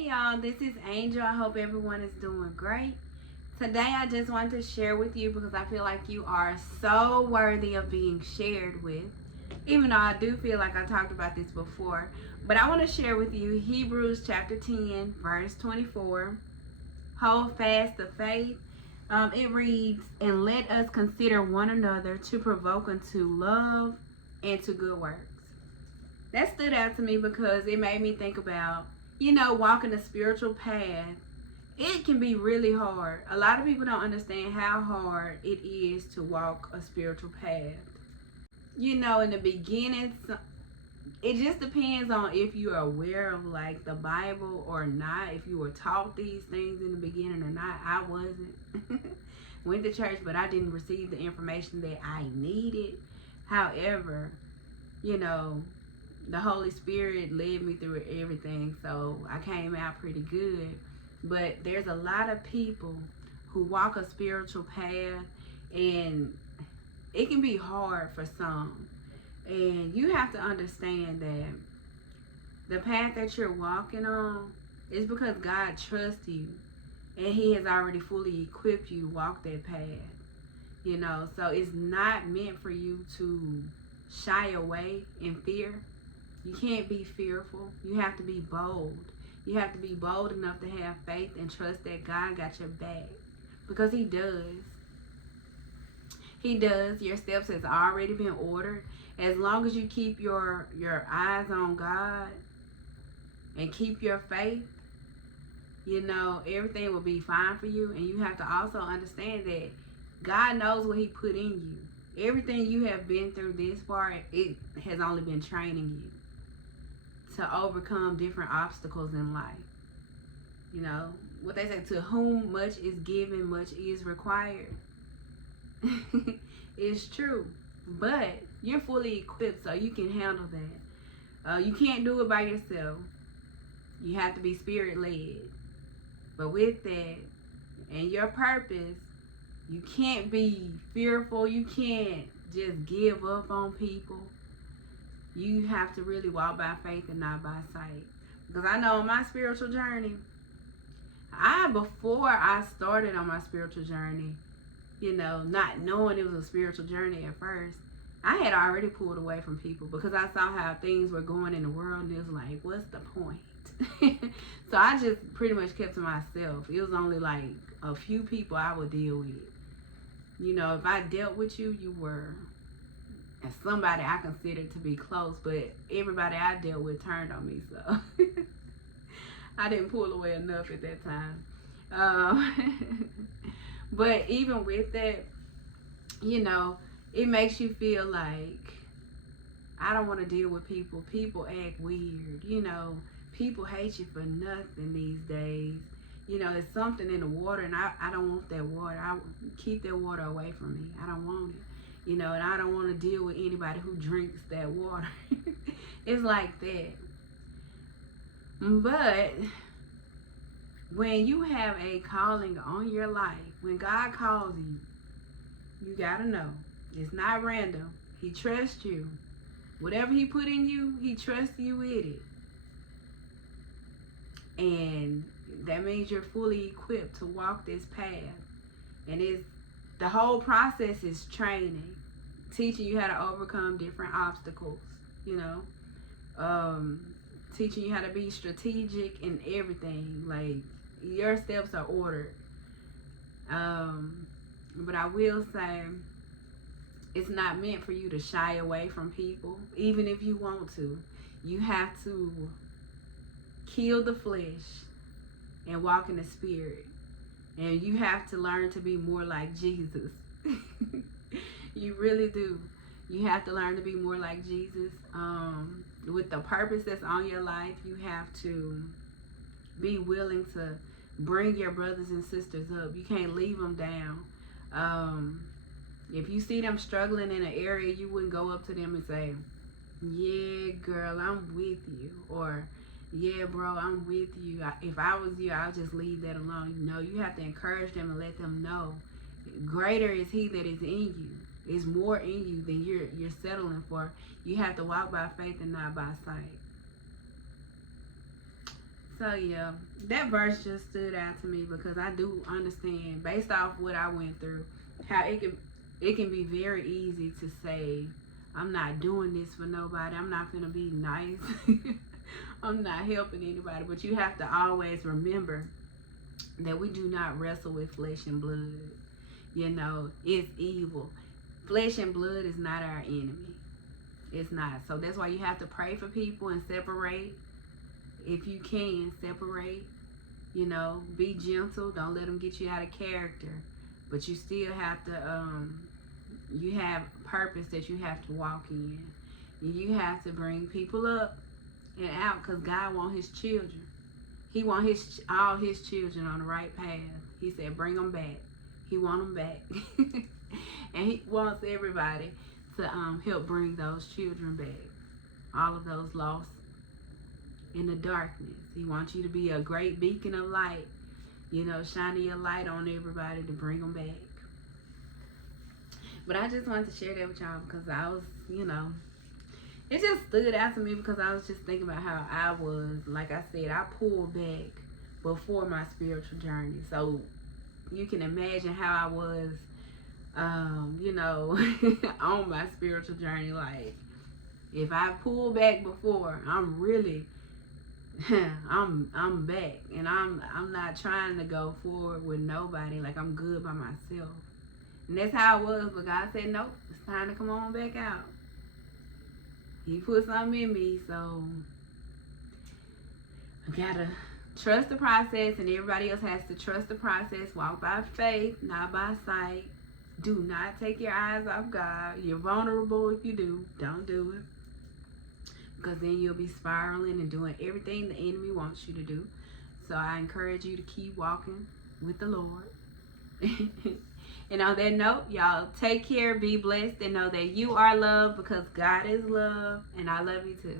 Hey y'all, this is Angel. I hope everyone is doing great. Today I just wanted to share with you because I feel like you are so worthy of being shared with. Even though I do feel like I talked about this before. But I want to share with you Hebrews chapter 10, verse 24. Hold fast the faith. It reads, and let us consider one another to provoke unto love and to good works. That stood out to me because it made me think about, walking a spiritual path. It can be really hard. A lot of people don't understand how hard it is to walk a spiritual path. In the beginning, it just depends on if you are aware of like the Bible or not, if you were taught these things in the beginning or not. I wasn't. Went to church, but I didn't receive the information that I needed. However, the Holy Spirit led me through everything, so I came out pretty good. But there's a lot of people who walk a spiritual path, and it can be hard for some. And you have to understand that the path that you're walking on is because God trusts you, and He has already fully equipped you to walk that path. So it's not meant for you to shy away in fear. You can't be fearful. You have to be bold. You have to be bold enough to have faith and trust that God got your back. Because He does. He does. Your steps has already been ordered. As long as you keep your eyes on God and keep your faith, everything will be fine for you. And you have to also understand that God knows what He put in you. Everything you have been through this far, it has only been training you to overcome different obstacles in life. What they say, to whom much is given, much is required. It's true. But you're fully equipped, so you can handle that. You can't do it by yourself. You have to be spirit-led. But with that and your purpose, you can't be fearful. You can't just give up on people. You have to really walk by faith and not by sight. Because I know on my spiritual journey, before I started on my spiritual journey, not knowing it was a spiritual journey at first, I had already pulled away from people because I saw how things were going in the world, and it was like, what's the point? So I just pretty much kept to myself. It was only like a few people I would deal with. If I dealt with you, you were and somebody I considered to be close, but everybody I dealt with turned on me, so I didn't pull away enough at that time. But even with that, it makes you feel like, I don't want to deal with people. People act weird. People hate you for nothing these days. There's something in the water, and I don't want that water. I keep that water away from me. I don't want it. And I don't want to deal with anybody who drinks that water. It's like that. But when you have a calling on your life, when God calls you, you got to know it's not random. He trusts you. Whatever He put in you, He trusts you with it. And that means you're fully equipped to walk this path. And the whole process is training, teaching you how to overcome different obstacles, teaching you how to be strategic in everything. Like, your steps are ordered. But I will say, it's not meant for you to shy away from people, even if you want to. You have to kill the flesh and walk in the Spirit. And you have to learn to be more like Jesus. You really do. You have to learn to be more like Jesus. With the purpose that's on your life, you have to be willing to bring your brothers and sisters up. You can't leave them down. If you see them struggling in an area, you wouldn't go up to them and say, yeah, girl, I'm with you. Or, yeah, bro, I'm with you. If I was you, I'll just leave that alone. You have to encourage them and let them know greater is He that is in you. It's more in you than you're settling for. You have to walk by faith and not by sight. So yeah, that verse just stood out to me because I do understand, based off what I went through, how it can be very easy to say, I'm not doing this for nobody. I'm not gonna be nice. I'm not helping anybody. But you have to always remember that we do not wrestle with flesh and blood. You know, it's evil. Flesh and blood is not our enemy. It's not. So that's why you have to pray for people and separate. If you can, separate. You know, be gentle. Don't let them get you out of character. But you still have to, you have purpose that you have to walk in. You have to bring people up and out because God wants his children. He wants all his children on the right path. He said, bring them back. He wants them back. And he wants everybody to help bring those children back. All of those lost in the darkness. He wants you to be a great beacon of light. You know, shining your light on everybody to bring them back. But I just wanted to share that with y'all because I was, you know, it just stood out to me because I was just thinking about how I was. Like I said, I pulled back before my spiritual journey. So you can imagine how I was, you know, on my spiritual journey. Like, if I pulled back before, I'm really, I'm back. And I'm not trying to go forward with nobody. Like, I'm good by myself. And that's how it was. But God said, nope, it's time to come on back out. He put something in me, so I gotta trust the process, and everybody else has to trust the process. Walk by faith, not by sight. Do not take your eyes off God. You're vulnerable if you do. Don't do it, because then you'll be spiraling and doing everything the enemy wants you to do. So I encourage you to keep walking with the Lord. And on that note, y'all take care, be blessed, and know that you are loved because God is love, and I love you too.